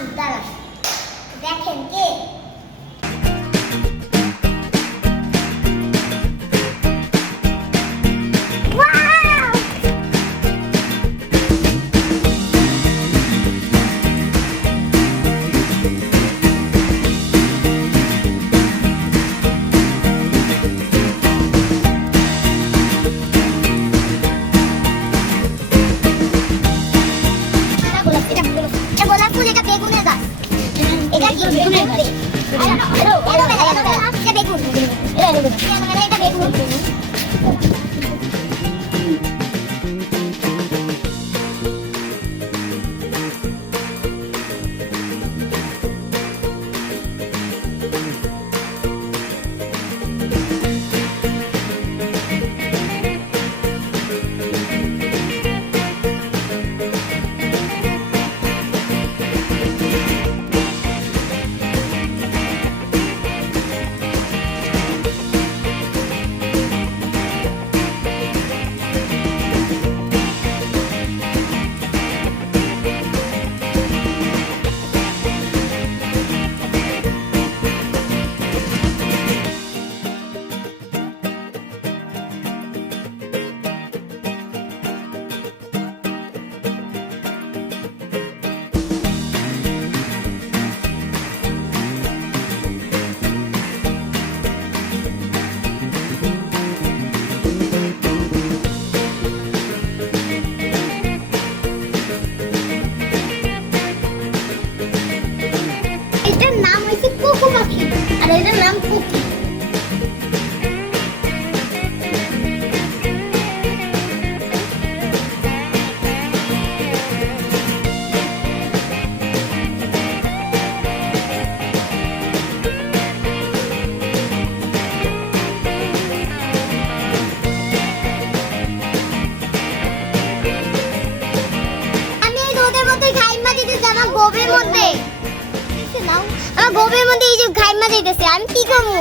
আসুন দাঁড়ান, দেখেন কে। গোলাপ ফুল, এটা বেগুনের গাছ। এটা কি বেগুনের গাছ? এটা বেগুন। এটা বেগুন। এটার নাম হইছে কোকো পাখি, আর এটার নাম কুকি। আমি এই রোদের মধ্যে খাইমা দিতে যাবো গোবের মধ্যে। আমার গোবের মধ্যে এই যে খাইমা দিতেছে, আমি কি করবো?